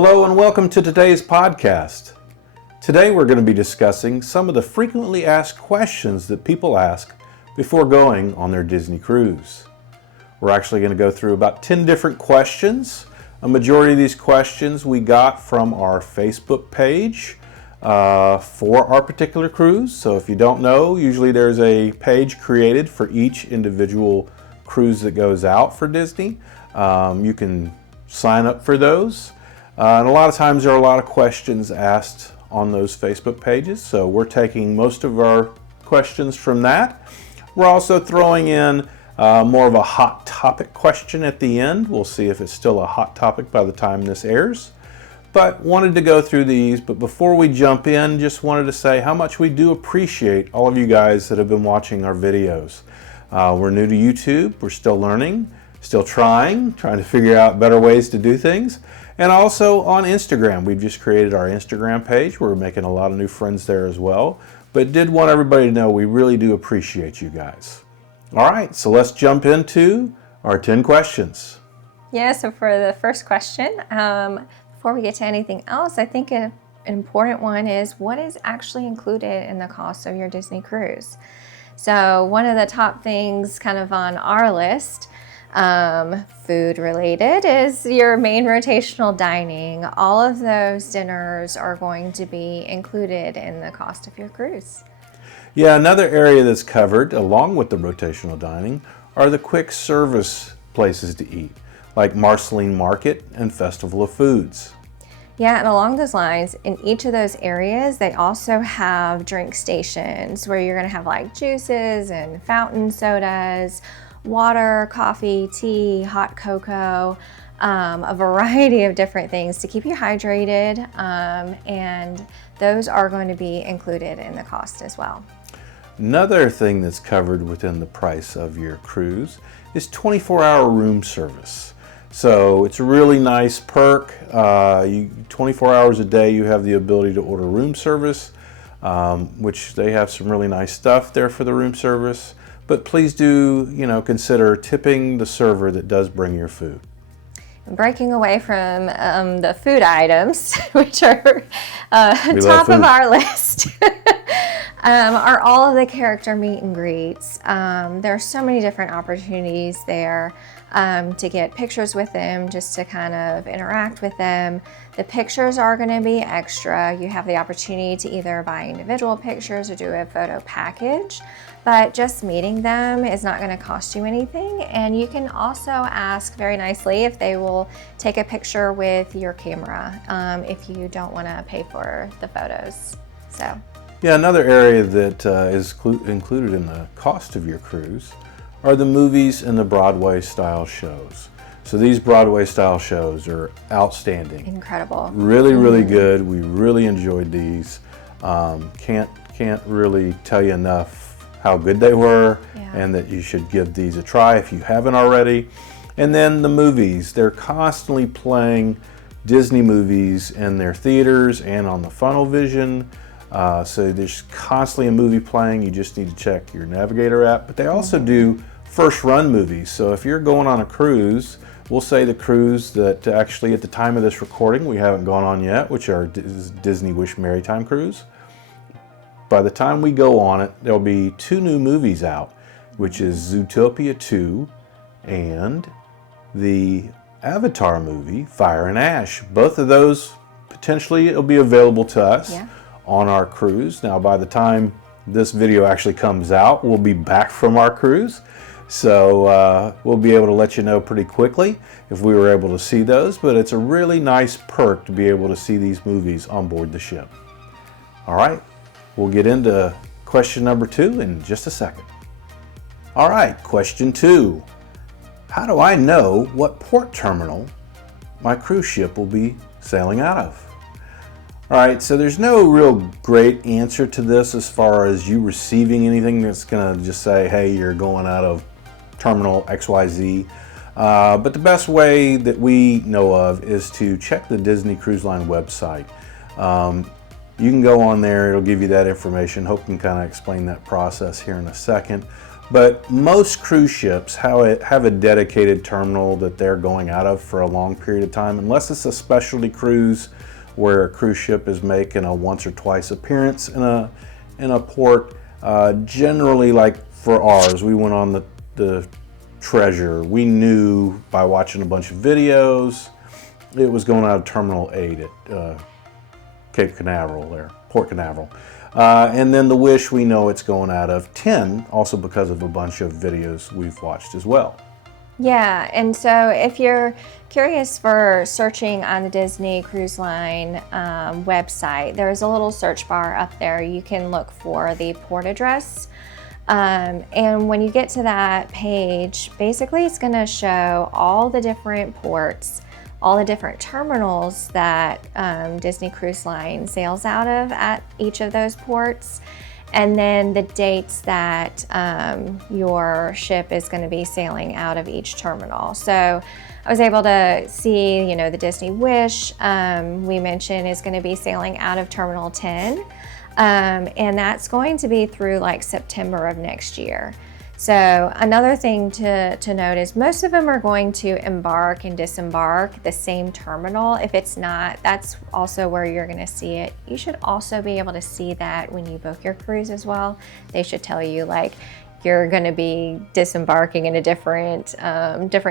Hello and welcome to today's podcast. Today we're going to be discussing some of the frequently asked questions that people ask before going on their Disney cruise. We're actually going to go through about 10 different questions. A majority of these questions we got from our Facebook page for our particular cruise. So if you don't know, usually there's a page created for each individual cruise that goes out for Disney. You can sign up for those. And a lot of times there are a lot of questions asked on those Facebook pages, so we're taking most of our questions from that. We're also throwing in more of a hot topic question at the end. We'll see if it's still a hot topic by the time this airs. But wanted to go through these, but before we jump in, just wanted to say how much we do appreciate all of you guys that have been watching our videos. We're new to YouTube, we're still learning, still trying to figure out better ways to do things. And also on Instagram, we've just created our Instagram page. We're making a lot of new friends there as well. But did want everybody to know we really do appreciate you guys. All right, so let's jump into our 10 questions. Yeah, so for the first question, before we get to anything else, I think an important one is what is actually included in the cost of your Disney cruise? So one of the top things kind of on our list, food related, is your main rotational dining. All of those dinners are going to be included in the cost of your cruise. Yeah, another area that's covered along with the rotational dining are the quick service places to eat, like Marceline Market and Festival of Foods. Yeah, and along those lines, in each of those areas, they also have drink stations where you're gonna have like juices and fountain sodas, water, coffee, tea, hot cocoa, a variety of different things to keep you hydrated, and those are going to be included in the cost as well. Another thing that's covered within the price of your cruise is 24-hour room service. So it's a really nice perk. 24 hours a day you have the ability to order room service, which they have some really nice stuff there for the room service. But please do, consider tipping the server that does bring your food. Breaking away from the food items, which are top of our list, are all of the character meet and greets. There are so many different opportunities there to get pictures with them, just to kind of interact with them. The pictures are going to be extra. You have the opportunity to either buy individual pictures or do a photo package, but just meeting them is not going to cost you anything. And you can also ask very nicely if they will take a picture with your camera if you don't want to pay for the photos. So. Yeah, another area that is included in the cost of your cruise are the movies and the Broadway style shows. So these Broadway style shows are outstanding. Incredible. Really good. We really enjoyed these. Can't really tell you enough how good they were, and that you should give these a try if you haven't already. And then the movies, they're constantly playing Disney movies in their theaters and on the Funnel Vision. So there's constantly a movie playing. You just need to check your Navigator app. But they also do first run movies. So if you're going on a cruise, we'll say the cruise that actually at the time of this recording we haven't gone on yet, which are Disney Wish Maritime Cruise. By the time we go on it, there'll be 2 new movies out, which is Zootopia 2 and the Avatar movie, Fire and Ash. Both of those potentially will be available to us on our cruise. Now, by the time this video actually comes out, we'll be back from our cruise. So we'll be able to let you know pretty quickly if we were able to see those. But it's a really nice perk to be able to see these movies on board the ship. All right, we'll get into question number 2 in just a second. All right, question 2. How do I know what port terminal my cruise ship will be sailing out of? All right, so there's no real great answer to this as far as you receiving anything that's going to just say, hey, you're going out of terminal XYZ. But the best way that we know of is to check the Disney Cruise Line website. You can go on there, it'll give you that information. Hope can kind of explain that process here in a second. But most cruise ships have a dedicated terminal that they're going out of for a long period of time, unless it's a specialty cruise where a cruise ship is making a once or twice appearance in a port. Generally, like for ours, we went on the Treasure. We knew by watching a bunch of videos it was going out of Terminal 8 at Cape Canaveral there, Port Canaveral. And then the Wish, we know it's going out of 10, also because of a bunch of videos we've watched as well. Yeah, and so if you're curious for searching on the Disney Cruise Line website, there's a little search bar up there. You can look for the port address. And when you get to that page, basically it's going to show all the different ports, all the different terminals that Disney Cruise Line sails out of at each of those ports, and then the dates that your ship is going to be sailing out of each terminal. So I was able to see, the Disney Wish, we mentioned, is going to be sailing out of Terminal 10. And that's going to be through like September of next year. So another thing to note is most of them are going to embark and disembark the same terminal. If it's not, that's also where you're going to see it. You should also be able to see that when you book your cruise as well. They should tell you like you're going to be disembarking in a different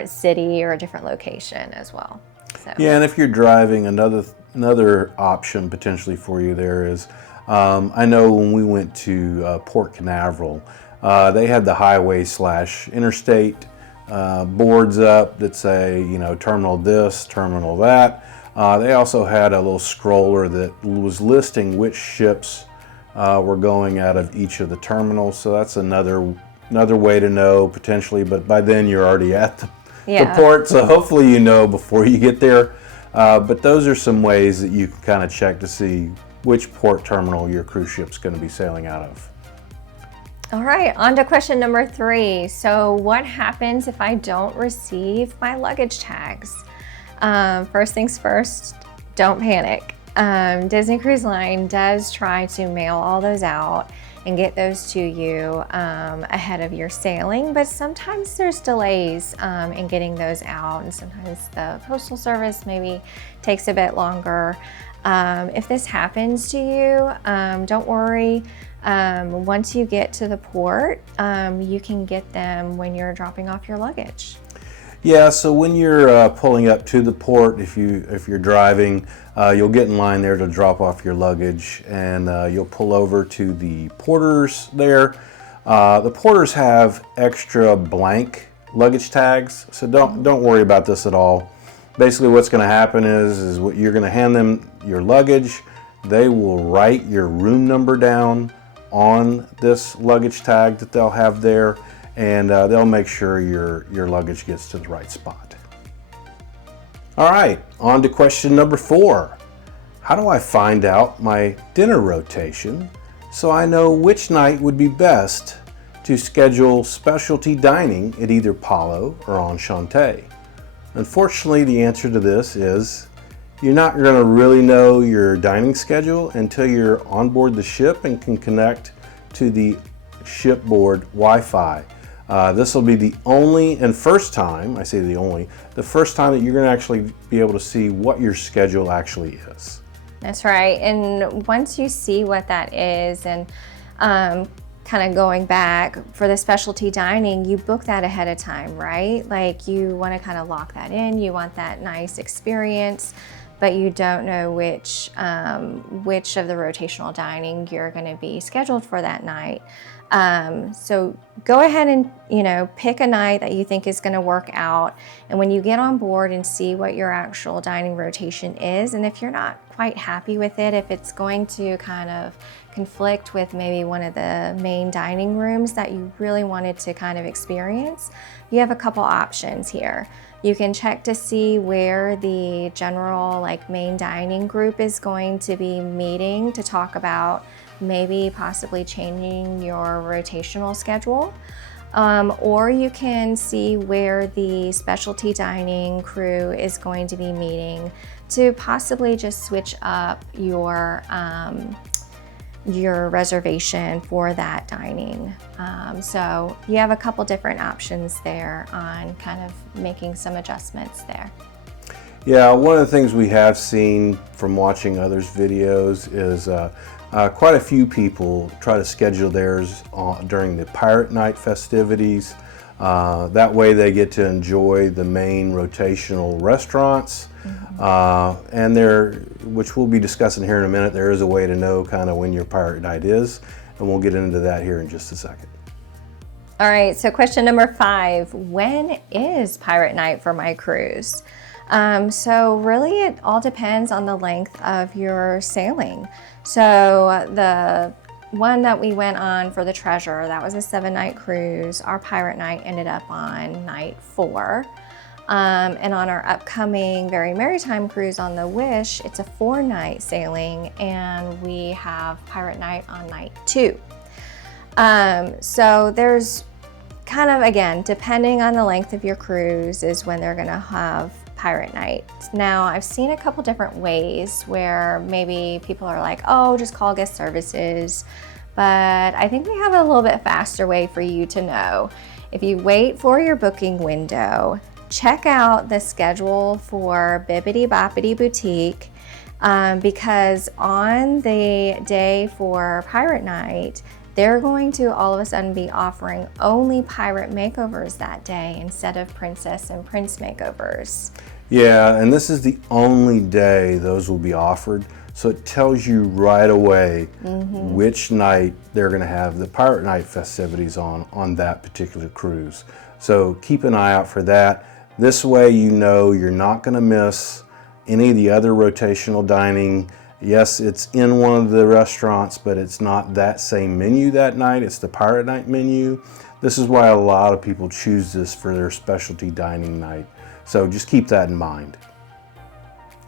city or a different location as well. So. Yeah, and if you're driving, another option potentially for you there is, I know when we went to Port Canaveral, they had the highway/interstate boards up that say, terminal this, terminal that. They also had a little scroller that was listing which ships were going out of each of the terminals. So that's another way to know potentially, but by then you're already at the port, so hopefully before you get there. But those are some ways that you can kind of check to see which port terminal your cruise ship's going to be sailing out of. All right, on to question number 3. So what happens if I don't receive my luggage tags? First things first, don't panic. Disney Cruise Line does try to mail all those out and get those to you ahead of your sailing, but sometimes there's delays in getting those out, and sometimes the postal service maybe takes a bit longer. If this happens to you, don't worry. Once you get to the port, you can get them when you're dropping off your luggage. Yeah, so when you're pulling up to the port, if you're driving, you'll get in line there to drop off your luggage, and you'll pull over to the porters there. The porters have extra blank luggage tags, so don't worry about this at all. Basically, what's going to happen is what you're going to hand them your luggage. They will write your room number down on this luggage tag that they'll have there, and they'll make sure your luggage gets to the right spot. All right, on to question number 4. How do I find out my dinner rotation so I know which night would be best to schedule specialty dining at either Palo or Enchante? Unfortunately, the answer to this is you're not going to really know your dining schedule until you're on board the ship and can connect to the shipboard Wi-Fi. This will be the only and first time, I say the first time that you're going to actually be able to see what your schedule actually is. That's right. And once you see what that is, and kind of going back for the specialty dining, you book that ahead of time, right? Like you want to kind of lock that in. You want that nice experience, but you don't know which of the rotational dining you're going to be scheduled for that night. So go ahead and, pick a night that you think is going to work out. And when you get on board and see what your actual dining rotation is, and if you're not quite happy with it, if it's going to kind of conflict with maybe one of the main dining rooms that you really wanted to kind of experience, you have a couple options here. You can check to see where the general main dining group is going to be meeting to talk about maybe possibly changing your rotational schedule. Or you can see where the specialty dining crew is going to be meeting to possibly just switch up your your reservation for that dining. So you have a couple different options there on kind of making some adjustments there. Yeah, one of the things we have seen from watching others' videos is quite a few people try to schedule theirs during the Pirate Night festivities. That way they get to enjoy the main rotational restaurants. And which we'll be discussing here in a minute, there is a way to know kind of when your Pirate Night is, and we'll get into that here in just a second. All right, so question number 5, when is Pirate Night for my cruise? So really it all depends on the length of your sailing. So the one that we went on for the Treasure, that was a 7-night cruise. Our Pirate Night ended up on night 4. And on our upcoming Very Maritime cruise on the Wish, it's a 4-night sailing, and we have Pirate Night on night 2. So there's kind of, again, depending on the length of your cruise is when they're gonna have Pirate Night. Now, I've seen a couple different ways where maybe people are like, oh, just call guest services. But I think we have a little bit faster way for you to know. If you wait for your booking window, check out the schedule for Bibbidi Boppidi Boutique, because on the day for Pirate Night, they're going to all of a sudden be offering only pirate makeovers that day instead of princess and prince makeovers. Yeah, and this is the only day those will be offered. So it tells you right away which night they're going to have the Pirate Night festivities on that particular cruise. So keep an eye out for that. This way you know you're not going to miss any of the other rotational dining. Yes, it's in one of the restaurants, but it's not that same menu that night. It's the Pirate Night menu. This is why a lot of people choose this for their specialty dining night. So just keep that in mind.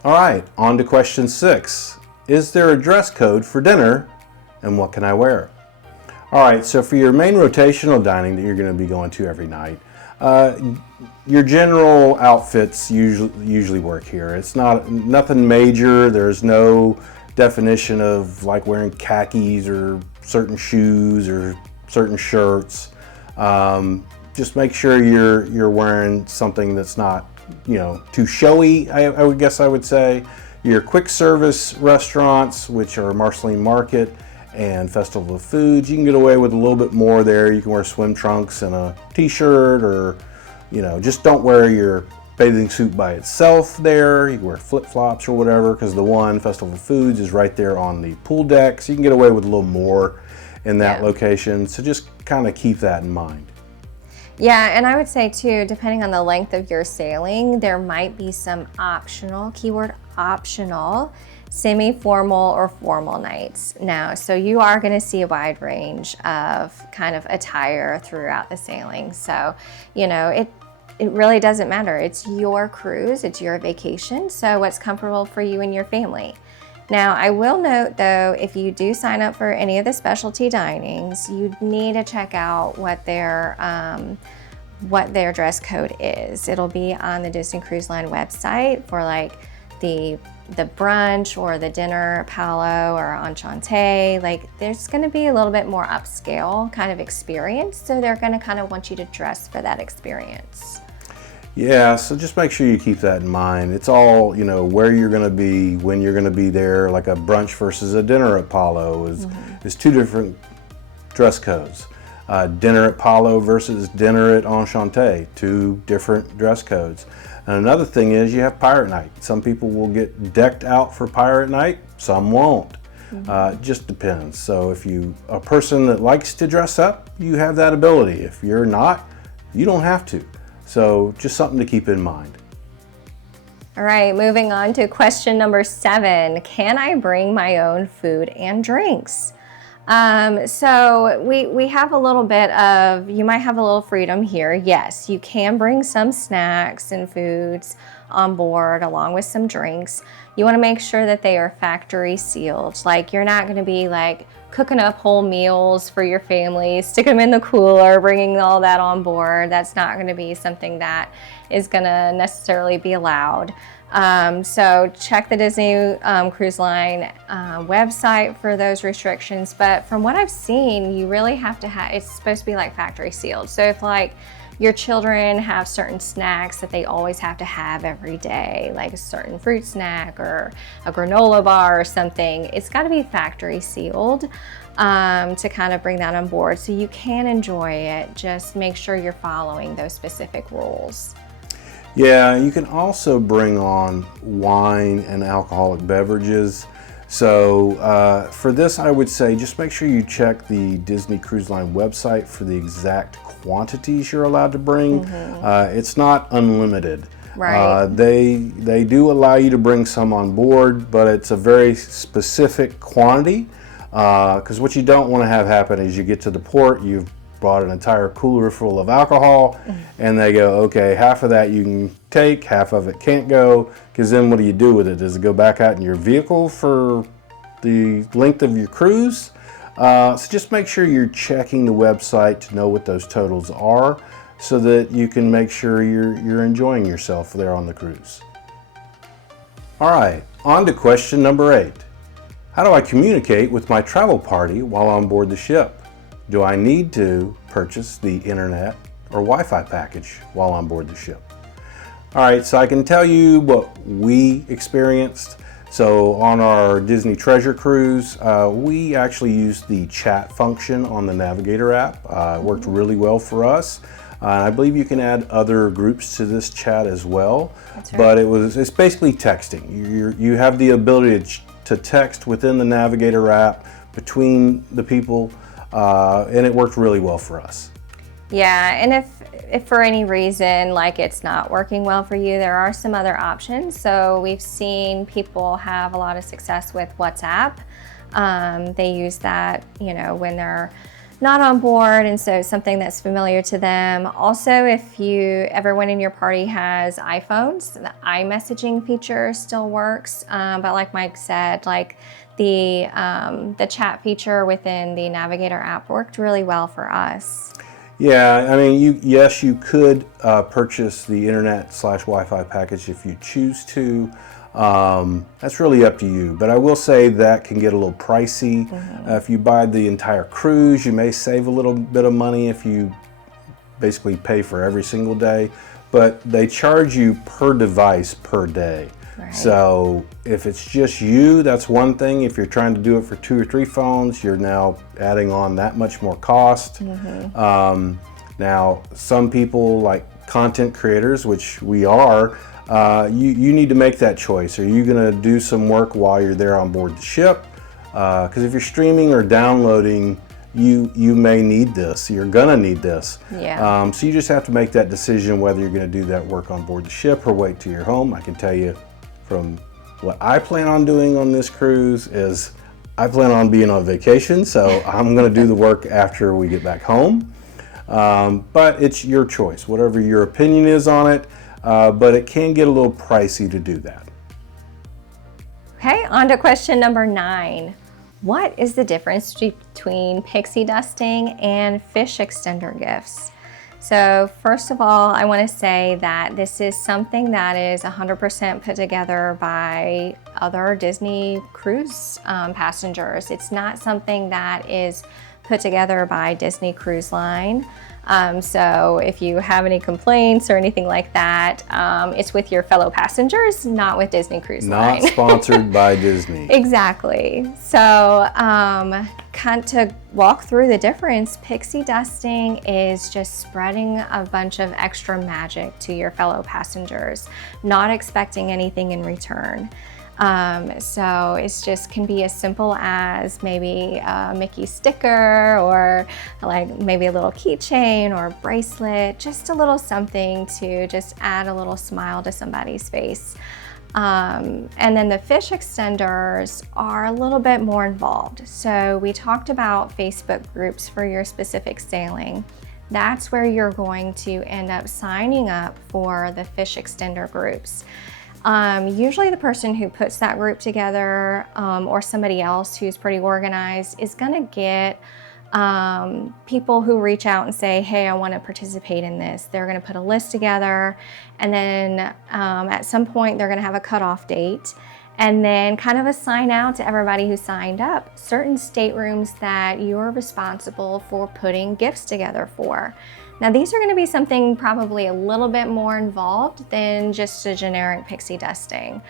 All right, on to question 6. Is there a dress code for dinner, and what can I wear? All right, so for your main rotational dining that you're going to be going to every night, your general outfits usually work here. It's nothing major. There's no definition of like wearing khakis or certain shoes or certain shirts. Just make sure you're wearing something that's not, too showy. I would guess I would say. Your quick service restaurants, which are Marceline Market and Festival of Foods, you can get away with a little bit more there. You can wear swim trunks and a t-shirt, or just don't wear your bathing suit by itself there. You can wear flip-flops or whatever, because the one, Festival of Foods, is right there on the pool deck, so you can get away with a little more in that location. So just kind of keep that in mind. Yeah, and I would say too, depending on the length of your sailing, there might be some optional, keyword optional, semi-formal or formal nights now. So you are going to see a wide range of kind of attire throughout the sailing. So, it really doesn't matter. It's your cruise, it's your vacation. So what's comfortable for you and your family. Now, I will note though, if you do sign up for any of the specialty dinings, you need to check out what their dress code is. It'll be on the Disney Cruise Line website for like the brunch or the dinner, Palo or Enchante. Like there's going to be a little bit more upscale kind of experience. So they're going to kind of want you to dress for that experience. Yeah, so just make sure you keep that in mind. It's all, where you're going to be, when you're going to be there. Like a brunch versus a dinner at Palo is two different dress codes. Dinner at Palo versus dinner at Enchante, 2 different dress codes. And another thing is you have Pirate Night. Some people will get decked out for Pirate Night, some won't. It just depends. So if you a person that likes to dress up, you have that ability. If you're not, you don't have to. So just something to keep in mind. All right, moving on to question number 7. Can I bring my own food and drinks? So we have a little bit of, you might have a little freedom here. Yes, you can bring some snacks and foods on board along with some drinks. You want to make sure that they are factory sealed. Like you're not going to be like cooking up whole meals for your family, sticking them in the cooler, bringing all that on board. That's not going to be something that is going to necessarily be allowed. So check the Disney Cruise Line website for those restrictions. But from what I've seen, you really have to have, it's supposed to be like factory sealed. So if like your children have certain snacks that they always have to have every day, like a certain fruit snack or a granola bar or something, it's got to be factory sealed to kind of bring that on board so you can enjoy it. Just make sure you're following those specific rules. Yeah, you can also bring on wine and alcoholic beverages. So for this, I would say just make sure you check the Disney Cruise Line website for the exact quantities you're allowed to bring. It's not unlimited. Right. They do allow you to bring some on board, but it's a very specific quantity. Because what you don't want to have happen is you get to the port, you've brought an entire cooler full of alcohol, and they go, okay, half of that you can take, half of it can't go, because then what do you do with it? Does it go back out in your vehicle for the length of your cruise? So just make sure you're checking the website to know what those totals are so that you can make sure you're enjoying yourself there on the cruise. All right, on to question number 8. How do I communicate with my travel party while on board the ship? Do I need to purchase the internet or Wi-Fi package while on board the ship? All right, so I can tell you what we experienced. So on our Disney Treasure Cruise, we actually used the chat function on the Navigator app. It worked really well for us. I believe you can add other groups to this chat as well. That's right. But it's basically texting. You have the ability to text within the Navigator app between the people, and it worked really well for us. Yeah, and if for any reason like it's not working well for you, there are some other options. So we've seen people have a lot of success with WhatsApp. They use that, when they're not on board, and so something that's familiar to them. Also, if everyone in your party has iPhones, the iMessaging feature still works. But like Mike said, like the chat feature within the Navigator app worked really well for us. Yeah, I mean, yes, you could purchase the internet/Wi-Fi package if you choose to. That's really up to you, but I will say that can get a little pricey. If you buy the entire cruise, you may save a little bit of money if you basically pay for every single day, but they charge you per device per day. Right. So if it's just you, that's one thing. If you're trying to do it for 2 or 3 phones, you're now adding on that much more cost. Now, some people, like content creators, which we are, you need to make that choice. Are you going to do some work while you're there on board the ship? Because if you're streaming or downloading, you may need this. You're gonna need this. Yeah. So you just have to make that decision whether you're going to do that work on board the ship or wait till you're home. I can tell you from what I plan on doing on this cruise is I plan on being on vacation, so I'm going to do the work after we get back home. But it's your choice, whatever your opinion is on it. But it can get a little pricey to do that. Okay, on to question number 9. What is the difference between pixie dusting and fish extender gifts? So first of all, I want to say that this is something that is 100% put together by other Disney cruise passengers. It's not something that is put together by Disney Cruise Line. So if you have any complaints or anything like that, it's with your fellow passengers, not with Disney Cruise Line. Not sponsored by Disney. Exactly. So kind to walk through the difference, pixie dusting is just spreading a bunch of extra magic to your fellow passengers, not expecting anything in return. So it's just can be as simple as maybe a Mickey sticker or like maybe a little keychain or bracelet, just a little something to just add a little smile to somebody's face. And then the fish extenders are a little bit more involved. So we talked about Facebook groups for your specific sailing. That's where you're going to end up signing up for the fish extender groups. Usually the person who puts that group together or somebody else who's pretty organized is going to get people who reach out and say, hey, I want to participate in this. They're going to put a list together, and then at some point they're going to have a cutoff date, and then kind of assign out to everybody who signed up certain staterooms that you're responsible for putting gifts together for. Now, these are going to be something probably a little bit more involved than just a generic pixie dusting.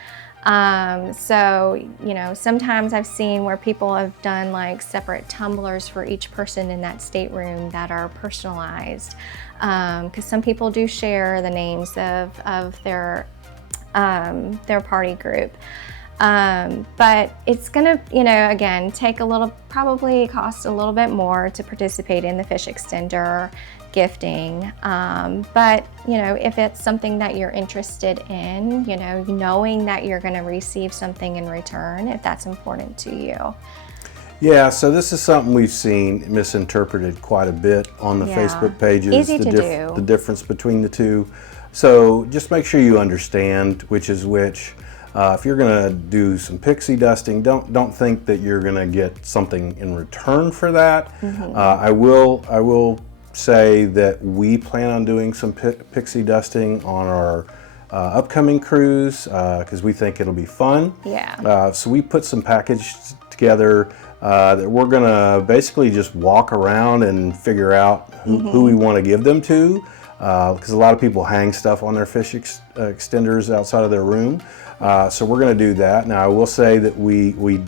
So, you know, sometimes I've seen where people have done like separate tumblers for each person in that stateroom that are personalized. Because some people do share the names of their party group. But it's gonna, you know, again, probably cost a little bit more to participate in the fish extender gifting. But, you know, if it's something that you're interested in, you know, knowing that you're gonna receive something in return, if that's important to you. Yeah, so this is something we've seen misinterpreted quite a bit on the Facebook pages. Easy to do. The difference between the two. So just make sure you understand which is which. If you're going to do some pixie dusting, don't think that you're going to get something in return for that. I will say that we plan on doing some pixie dusting on our upcoming cruise because we think it'll be fun. Yeah. So we put some packages together that we're going to basically just walk around and figure out who we want to give them to. Because a lot of people hang stuff on their fish extenders outside of their room. So we're going to do that. Now I will say that we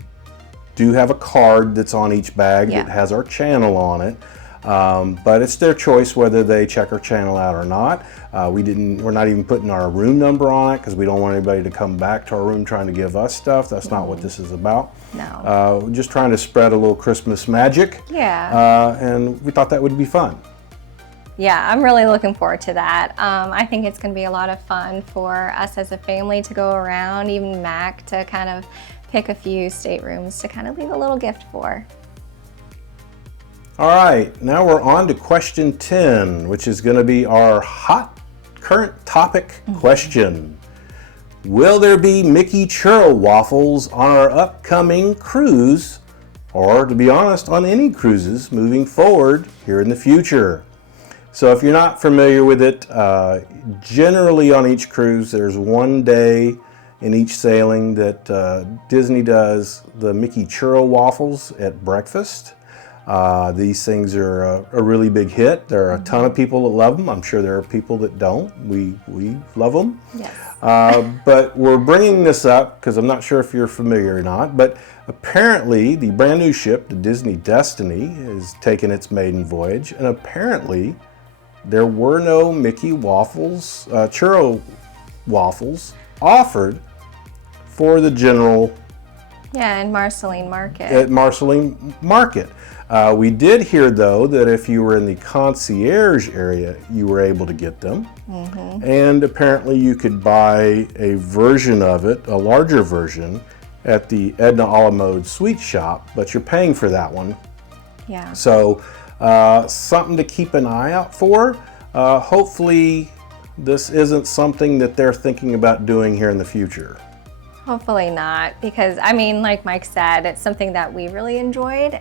do have a card that's on each bag that has our channel on it. But it's their choice whether they check our channel out or not. We're not even putting our room number on it because we don't want anybody to come back to our room trying to give us stuff. That's not what this is about. No. We're just trying to spread a little Christmas magic. Yeah. And we thought that would be fun. Yeah, I'm really looking forward to that. I think it's going to be a lot of fun for us as a family to go around, even Mac, to kind of pick a few staterooms to kind of leave a little gift for. All right, now we're on to question 10, which is going to be our hot current topic question. Will there be Mickey churro waffles on our upcoming cruise, or to be honest, on any cruises moving forward here in the future? So if you're not familiar with it, generally on each cruise there's one day in each sailing that Disney does the Mickey churro waffles at breakfast. These things are a really big hit. There are a ton of people that love them. I'm sure there are people that don't. We love them. Yes. But we're bringing this up because I'm not sure if you're familiar or not, but apparently the brand new ship, the Disney Destiny, has taken its maiden voyage, and apparently there were no Mickey waffles, churro waffles offered for the general. Yeah, in Marceline Market. At Marceline Market. We did hear, though, that if you were in the concierge area, you were able to get them. And apparently you could buy a version of it, a larger version, at the Edna a la Mode Sweet Shop, but you're paying for that one. Yeah. So something to keep an eye out for. Hopefully this isn't something that they're thinking about doing here in the future. Hopefully not, because I mean, like Mike said, it's something that we really enjoyed.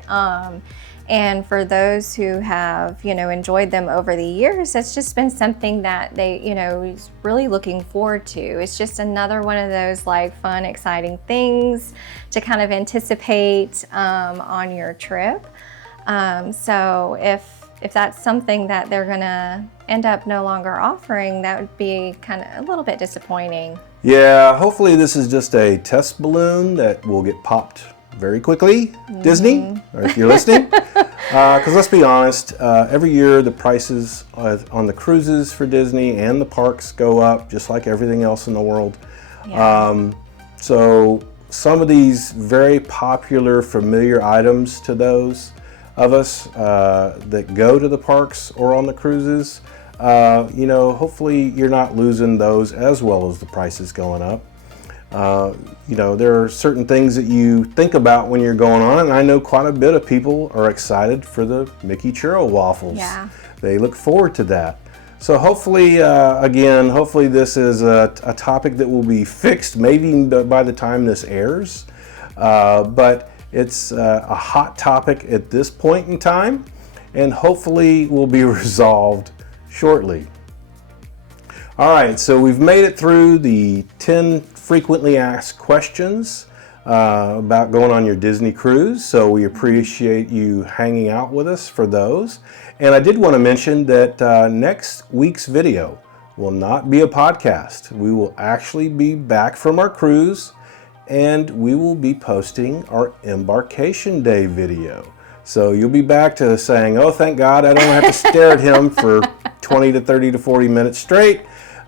And for those who have, you know, enjoyed them over the years, it's just been something that they, you know, is really looking forward to. It's just another one of those like fun, exciting things to kind of anticipate on your trip. So if that's something that they're gonna end up no longer offering, that would be kind of a little bit disappointing. Yeah, hopefully this is just a test balloon that will get popped very quickly, Disney, or if you're listening. Because let's be honest, every year the prices on the cruises for Disney and the parks go up, just like everything else in the world. Yeah. So some of these very popular, familiar items to those of us that go to the parks or on the cruises, you know, hopefully you're not losing those as well as the prices going up. You know, there are certain things that you think about when you're going on, and I know quite a bit of people are excited for the Mickey churro waffles. Yeah. They look forward to that. So hopefully, hopefully this is a topic that will be fixed maybe by the time this airs. But it's a hot topic at this point in time, and hopefully will be resolved shortly. All right, so we've made it through the 10 frequently asked questions about going on your Disney cruise. So we appreciate you hanging out with us for those. And I did want to mention that next week's video will not be a podcast. We will actually be back from our cruise, and we will be posting our embarkation day video. So you'll be back to saying, oh, thank God I don't have to stare at him for 20 to 30 to 40 minutes straight.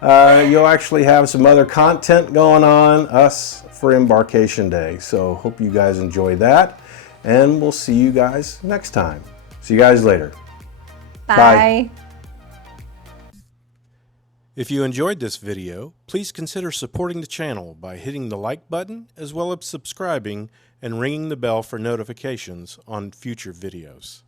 You'll actually have some other content going on, us for embarkation day. So hope you guys enjoy that, and we'll see you guys next time. See you guys later. Bye. If you enjoyed this video, please consider supporting the channel by hitting the like button, as well as subscribing and ringing the bell for notifications on future videos.